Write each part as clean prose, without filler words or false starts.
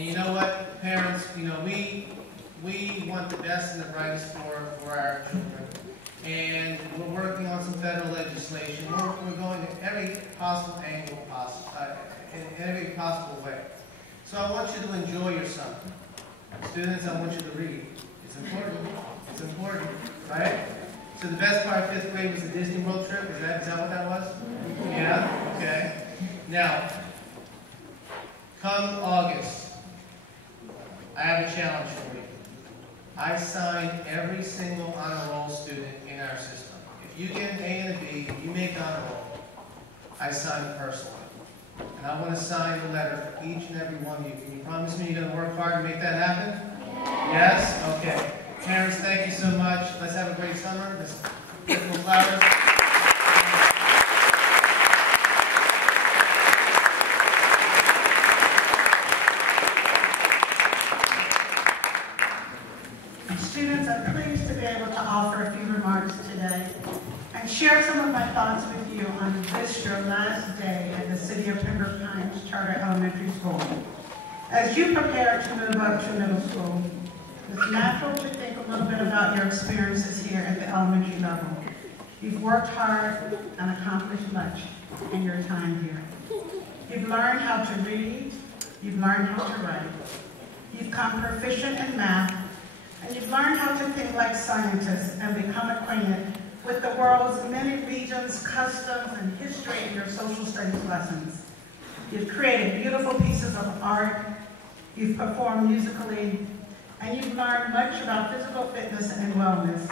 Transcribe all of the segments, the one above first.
And you know what, parents, you know, we want the best and the brightest for our children. And we're working on some federal legislation. We're going to every possible angle in every possible way. So I want you to enjoy your summer. Students, I want you to read. It's important. It's important, right? So the best part of 5th grade was the Disney World trip. Is that what that was? Yeah? Okay. Now, come August, I have a challenge for you. I signed every single honor roll student in our system. If you get an A and a B, and you make honor roll, I sign it personally. And I want to sign a letter for each and every one of you. Can you promise me you're going to work hard to make that happen? Yes? Okay. Parents, thank you so much. Let's have a great summer. Let's get some flowers. Students, I'm pleased to be able to offer a few remarks today and share some of my thoughts with you on this, your last day at the City of Pembroke Pines Charter Elementary School. As you prepare to move up to middle school, it's natural to think a little bit about your experiences here at the elementary level. You've worked hard and accomplished much in your time here. You've learned how to read, you've learned how to write, you've become proficient in math, and you've learned how to think like scientists and become acquainted with the world's many regions, customs, and history in your social studies lessons. You've created beautiful pieces of art, you've performed musically, and you've learned much about physical fitness and wellness.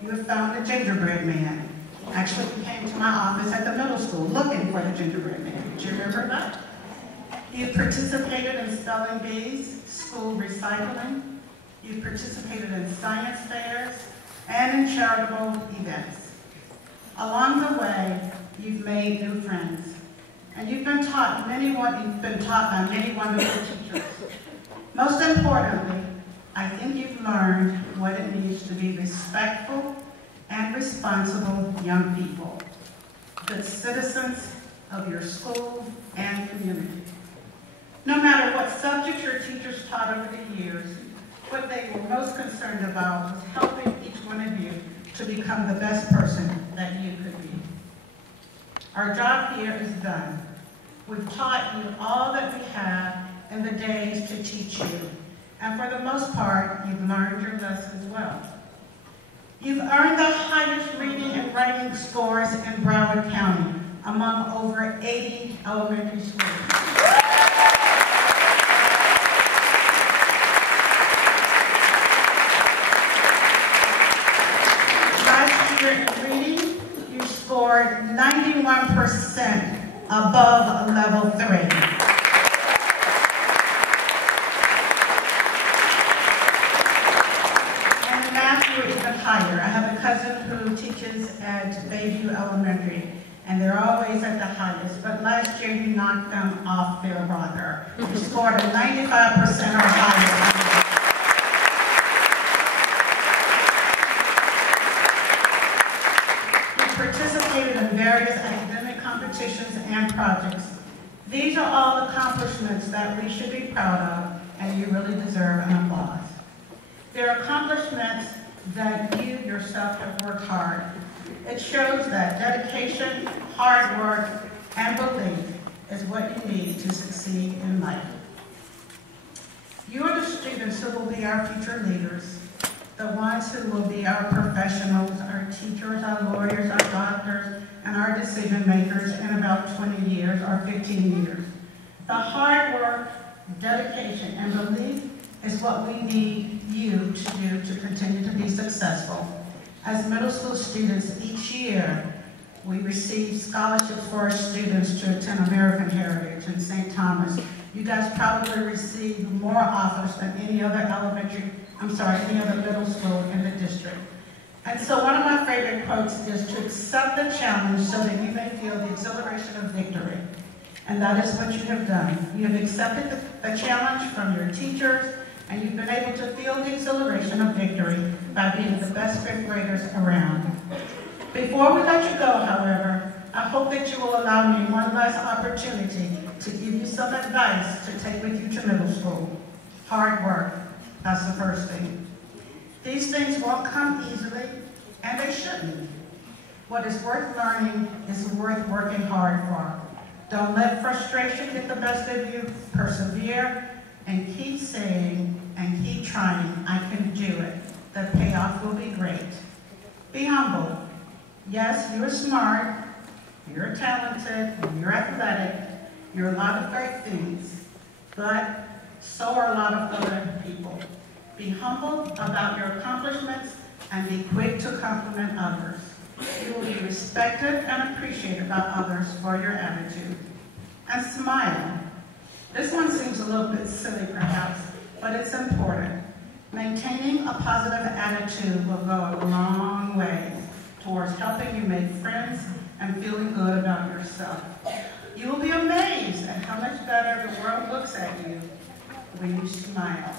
You have found a gingerbread man. Actually, you came to my office at the middle school looking for the gingerbread man. Do you remember that? You've participated in spelling bees, school recycling. You've participated in science fairs and in charitable events. Along the way, you've made new friends. And you've been taught by many wonderful teachers. Most importantly, I think you've learned what it means to be respectful and responsible young people, good citizens of your school and community. No matter what subjects your teachers taught over the years, what they were most concerned about was helping each one of you to become the best person that you could be. Our job here is done. We've taught you all that we have in the days to teach you. And for the most part, you've learned your lessons well. You've earned the highest reading and writing scores in Broward County among over 80 elementary schools. Last year in reading, you scored 91% above level 3. Higher. I have a cousin who teaches at Bayview Elementary, and they're always at the highest, but last year you knocked them off their rocker. You scored a 95% or higher. You participated in various academic competitions and projects. These are all accomplishments that we should be proud of, and you really deserve an applause. They're accomplishments that you yourself have worked hard. It shows that dedication, hard work, and belief is what you need to succeed in life. You are the students who will be our future leaders, the ones who will be our professionals, our teachers, our lawyers, our doctors, and our decision makers in about 20 years or 15 years. The hard work, dedication, and belief is what we need you to do to continue to be successful. As middle school students, each year we receive scholarships for our students to attend American Heritage and St. Thomas. You guys probably receive more offers than any other middle school in the district. And so one of my favorite quotes is to accept the challenge so that you may feel the exhilaration of victory. And that is what you have done. You have accepted the challenge from your teachers, and you've been able to feel the exhilaration of victory by being the best 5th graders around. Before we let you go, however, I hope that you will allow me one last opportunity to give you some advice to take with you to middle school. Hard work, that's the first thing. These things won't come easily, and they shouldn't. What is worth learning is worth working hard for. Don't let frustration get the best of you. Persevere and keep saying and keep trying, I can do it. The payoff will be great. Be humble. Yes, you're smart, you're talented, you're athletic, you're a lot of great things, but so are a lot of other people. Be humble about your accomplishments and be quick to compliment others. You will be respected and appreciated by others for your attitude. And smile. This one seems a little bit silly perhaps, but it's important. Maintaining a positive attitude will go a long way towards helping you make friends and feeling good about yourself. You will be amazed at how much better the world looks at you when you smile,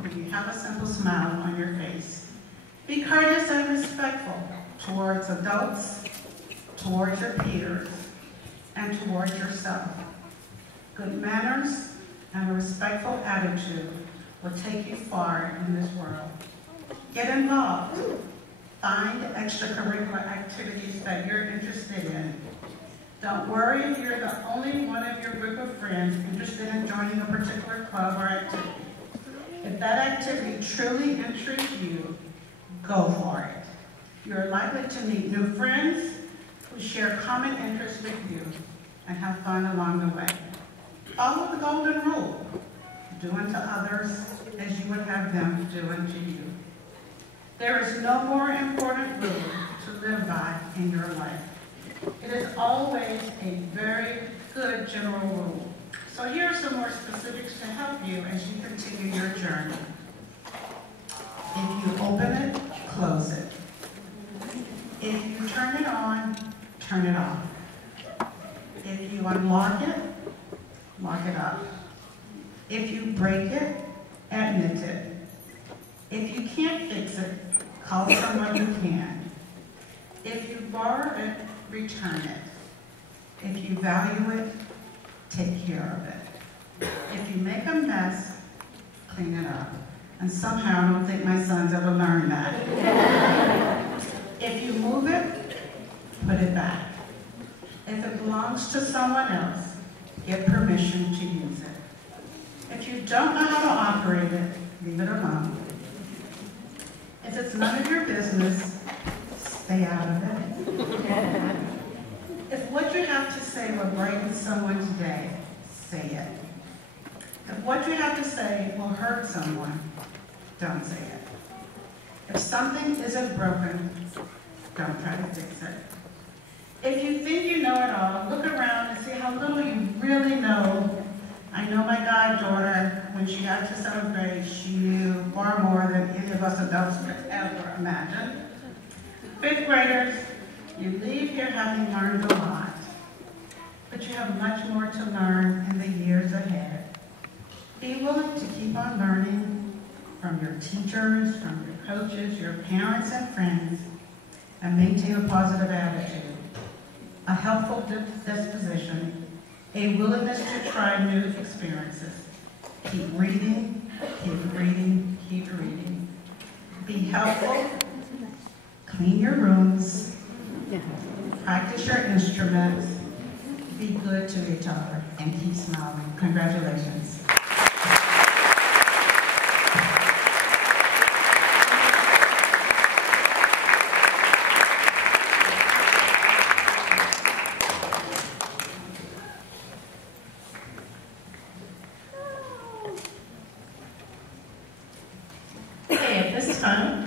when you have a simple smile on your face. Be courteous and respectful towards adults, towards your peers, and towards yourself. Good manners and a respectful attitude will take you far in this world. Get involved. Find extracurricular activities that you're interested in. Don't worry if you're the only one of your group of friends interested in joining a particular club or activity. If that activity truly intrigues you, go for it. You're likely to meet new friends who share common interests with you and have fun along the way. Follow the golden rule. Do unto others as you would have them do unto you. There is no more important rule to live by in your life. It is always a very good general rule. So here are some more specifics to help you as you continue your journey. If you open it, close it. If you turn it on, turn it off. If you unlock it, lock it up. If you break it, admit it. If you can't fix it, call someone who can. If you borrow it, return it. If you value it, take care of it. If you make a mess, clean it up. And somehow I don't think my sons ever learned that. If you move it, put it back. If it belongs to someone else, get permission to use it. If you don't know how to operate it, leave it alone. If it's none of your business, stay out of it. If what you have to say will brighten someone today, say it. If what you have to say will hurt someone, don't say it. If something isn't broken, don't try to fix it. If you think you know it all, look around and see how little you really know. I know my goddaughter, when she got to 7th grade, she knew far more than any of us adults could ever imagine. 5th graders, you leave here having learned a lot, but you have much more to learn in the years ahead. Be willing to keep on learning from your teachers, from your coaches, your parents and friends, and maintain a positive attitude, a helpful disposition, a willingness to try new experiences. Keep reading, keep reading, keep reading. Be helpful, clean your rooms, practice your instruments, be good to each other, and keep smiling. Congratulations.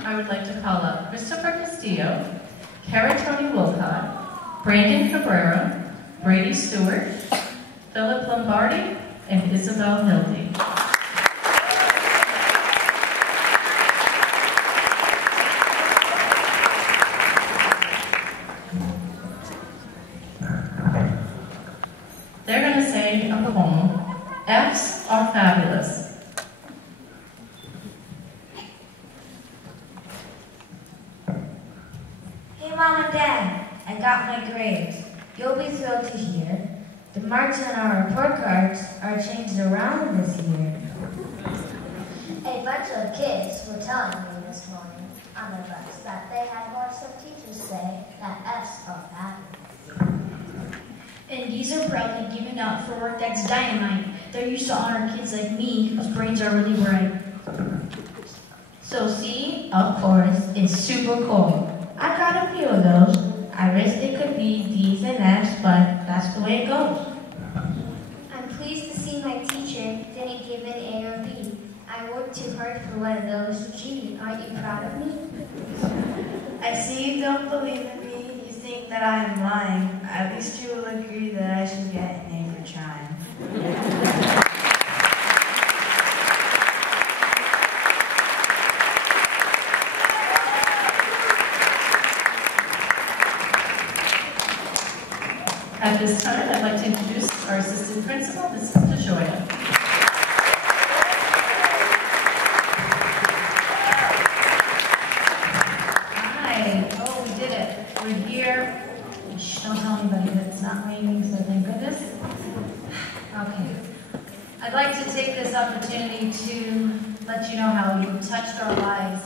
I would like to call up Christopher Castillo, Cara Tony Wilcott, Brandon Cabrera, Brady Stewart, Philip Lombardi, and Isabel Hildy. They're going to sing a poem, F's Are Fabulous. Hey Mom and Dad, I got my grades. You'll be thrilled to hear. The marks on our report cards are changed around this year. A bunch of kids were telling me this morning on the bus that they had heard some teachers say that F's are bad. And these are proudly given out for work that's dynamite. They're used to honor kids like me whose brains are really bright. So C, of course, is super cool. I got a few of those. I wish they could be D's and F's, but that's the way it goes. I'm pleased to see my teacher didn't give an A or B. I worked too hard for one of those. Gee, aren't you proud of me? I see you don't believe in me. You think that I am lying. At least you will agree that I should get an A for trying. At this time, I'd like to introduce our assistant principal, Ms. DeJoya. Hi. Oh, we did it. We're here. Shh, don't tell anybody that it's not raining, so thank goodness. Okay. I'd like to take this opportunity to let you know how you've touched our lives,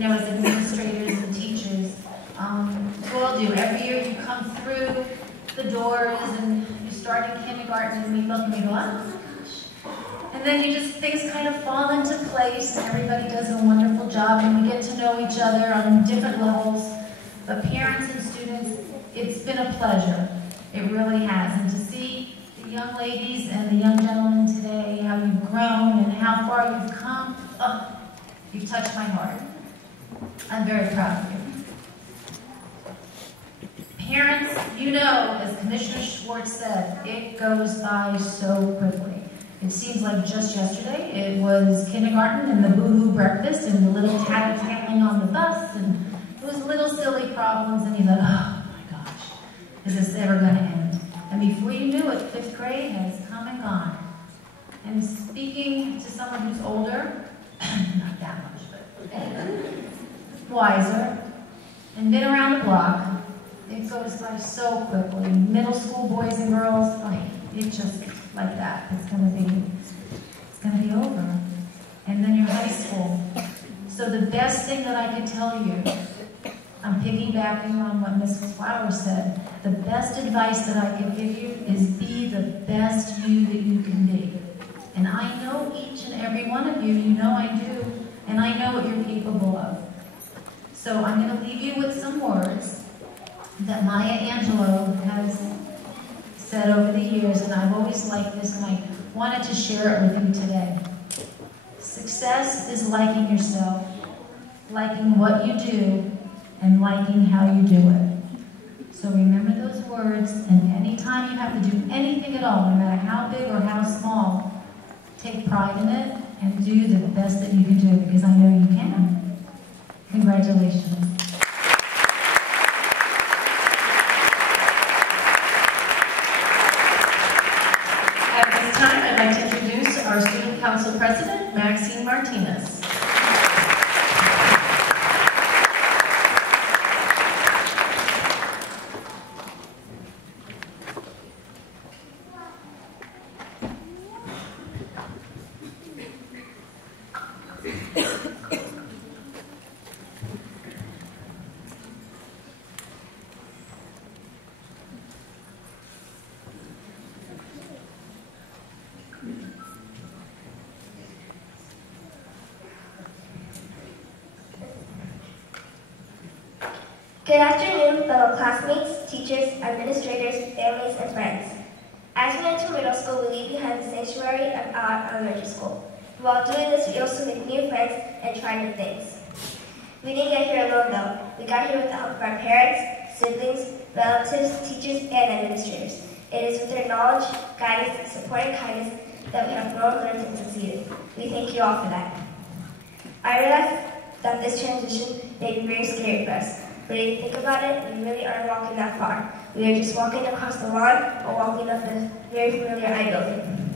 as administrators and teachers. You all do. Every year you come through the doors and you start in kindergarten and we look and we go, oh my gosh. And then things kind of fall into place and everybody does a wonderful job and we get to know each other on different levels. But parents and students, it's been a pleasure. It really has. And to see the young ladies and the young gentlemen today, how you've grown and how far you've come, you've touched my heart. I'm very proud of you. Parents, as Commissioner Schwartz said, it goes by so quickly. It seems like just yesterday it was kindergarten and the boo-hoo breakfast and the little tattling on the bus and those little silly problems and you thought, oh my gosh, is this ever going to end? And before you knew it, 5th grade has come and gone. And speaking to someone who's older, not that much, but wiser, and been around the block, it goes by so quickly. Middle school boys and girls, it's just like that. It's gonna be over. And then your high school. So the best thing that I could tell you, I'm piggybacking on what Mrs. Flowers said, the best advice that I could give you is be the best you that you can be. And I know each and every one of you, I do, and I know what you're capable of. So I'm gonna leave you with some words that Maya Angelou has said over the years, and I've always liked this, and I wanted to share it with you today. Success is liking yourself, liking what you do, and liking how you do it. So remember those words, and anytime you have to do anything at all, no matter how big or how small, take pride in it, and do the best that you can do, because I know you can. Congratulations. I'd like to introduce our Student Council President, Maxine Martinez. Good afternoon, fellow classmates, teachers, administrators, families, and friends. As we enter middle school, we leave behind the sanctuary of our elementary school. While doing this, we also make new friends and try new things. We didn't get here alone, though. We got here with the help of our parents, siblings, relatives, teachers, and administrators. It is with their knowledge, guidance, support, and kindness that we have grown, learned, and succeeded. We thank you all for that. I realize that this transition may be very scary for us. But if you think about it, we really aren't walking that far. We are just walking across the lawn or walking up a very familiar I building.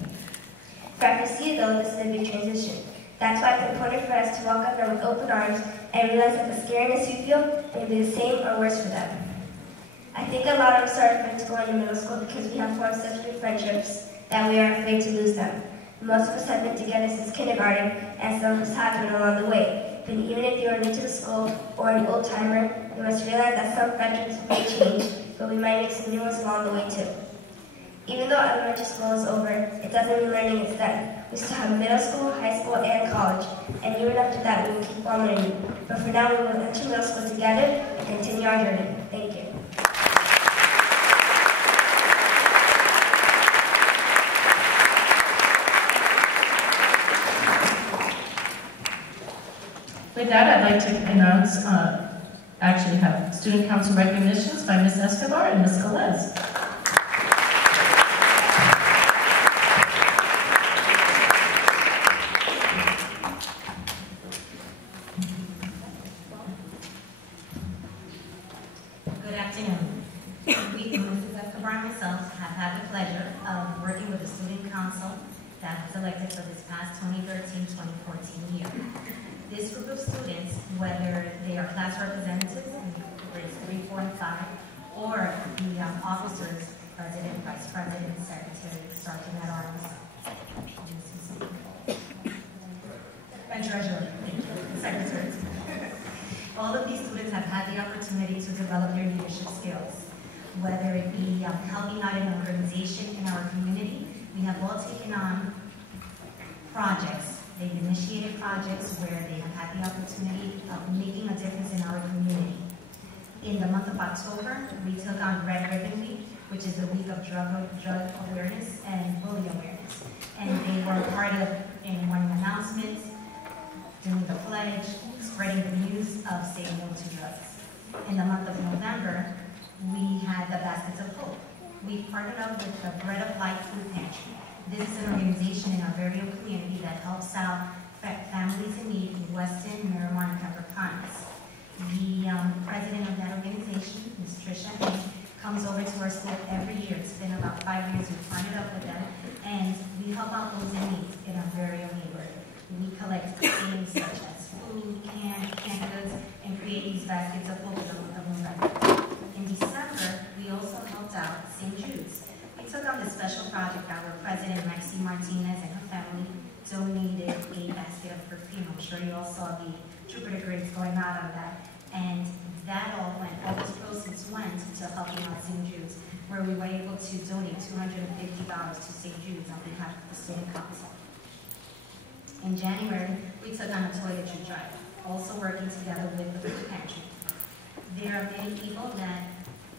For FSU, though, this is a big transition. That's why it's important for us to welcome them with open arms and realize that the scariness we feel may be the same or worse for them. I think a lot of us are afraid to go into middle school because we have formed such good friendships that we are afraid to lose them. Most of us have been together since kindergarten, and some of us haven't along the way. But even if you are new to the school or an old-timer, you must realize that some friendships may change, but we might make some new ones along the way too. Even though elementary school is over, it doesn't mean learning is done. We still have middle school, high school, and college, and even after that we will keep on learning. But for now, we will enter middle school together and continue our journey. Thank you. With that, I'd like to announce, actually have student council recognitions by Ms. Escobar and Ms. Galez. Good afternoon. We, Mrs. Escobar and myself, have had the pleasure of working with the student council that was elected for this past 2013-2014 year. This group of students, whether they are class representatives in grades 3, 4, and 5, or the officers, president, vice president, secretary, sergeant at arms, and treasurer, secretaries. All of these students have had the opportunity to develop their leadership skills, whether it be helping out in an organization in our community. We have all taken on projects. They've initiated projects where they have had the opportunity of making a difference in our community. In the month of October, we took on Red Ribbon Week, which is the week of drug awareness and bully awareness. And they were part of in morning announcements, doing the pledge, spreading the news of saying no to drugs. In the month of November, we had the Baskets of Hope. We partnered up with the Bread of Life Food Pantry. This is an organization in our very own community that helps out families in need in Weston, Miramar, and Pembroke Pines. The president of that organization, Ms. Tricia, comes over to our school every year. It's been about 5 years we've partnered up with them, and we help out those in need in our very own neighborhood. We collect things such as food, canned goods, and create these baskets of hope in the month of November. In December, we also helped out St. Jude's. We took on this special project. Our president, Maxine Martinez, and her family donated a basket of perfume. I'm sure you all saw the Jupiter grades going out on that. And that all those proceeds went to helping out St. Jude's, where we were able to donate $250 to St. Jude's on behalf of the student council. In January, we took on a toiletry drive, also working together with the food pantry. There are many people that,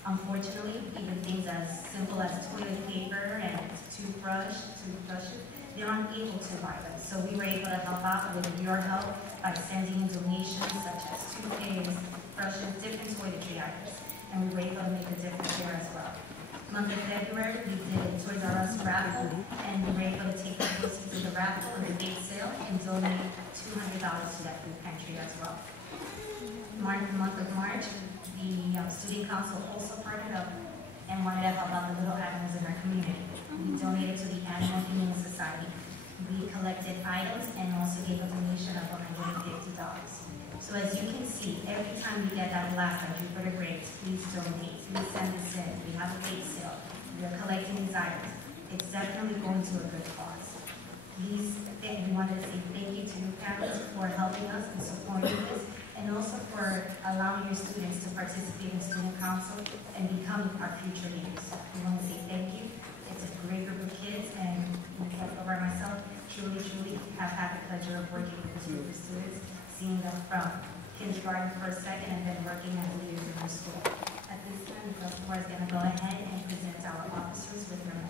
unfortunately, even things as simple as toilet paper and toothbrushes, they're unable to buy them. So we were able to help out with your help by sending in donations such as toothpaste, brushes, different toiletry items. And we were able to make a difference there as well. Month of February, we did a Toys R Us raffle, and we were able to take the proceeds of the raffle and the bake sale and donate $200 to that food pantry as well. Month of March, the student council also partnered up and wanted to help out the little animals in our community. We donated to the Animal Humane Society. We collected items and also gave a donation of $150. So as you can see, every time we get that blast on Jupiter grades, please donate, please send this in. We have a bake sale. We are collecting these items. It's definitely going to a good cause. We wanted to say thank you to your parents for helping us and supporting this, and also for allowing your students to participate in student council and become our future leaders. We want to say thank you. It's a great group of kids, and myself truly have had the pleasure of working with this group of students, seeing them from kindergarten, first, second, and then working as leaders in our school. At this time, the principal is going to go ahead and present our officers with their medals.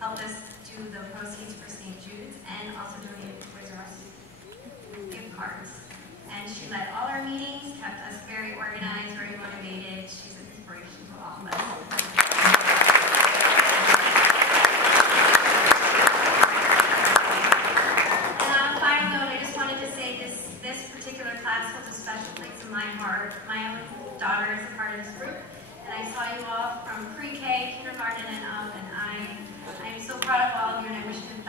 helped us do the proceeds for St. Jude's and also donated Toys R Us gift cards. And she led all our meetings, kept us very organized, very motivated. She's an inspiration to all of us. And on a final note, I just wanted to say this particular class holds a special place in my heart. My own daughter is a part of this group. And I saw you all from pre-K, kindergarten, and up, and I'm so proud of all of you, and I wish you the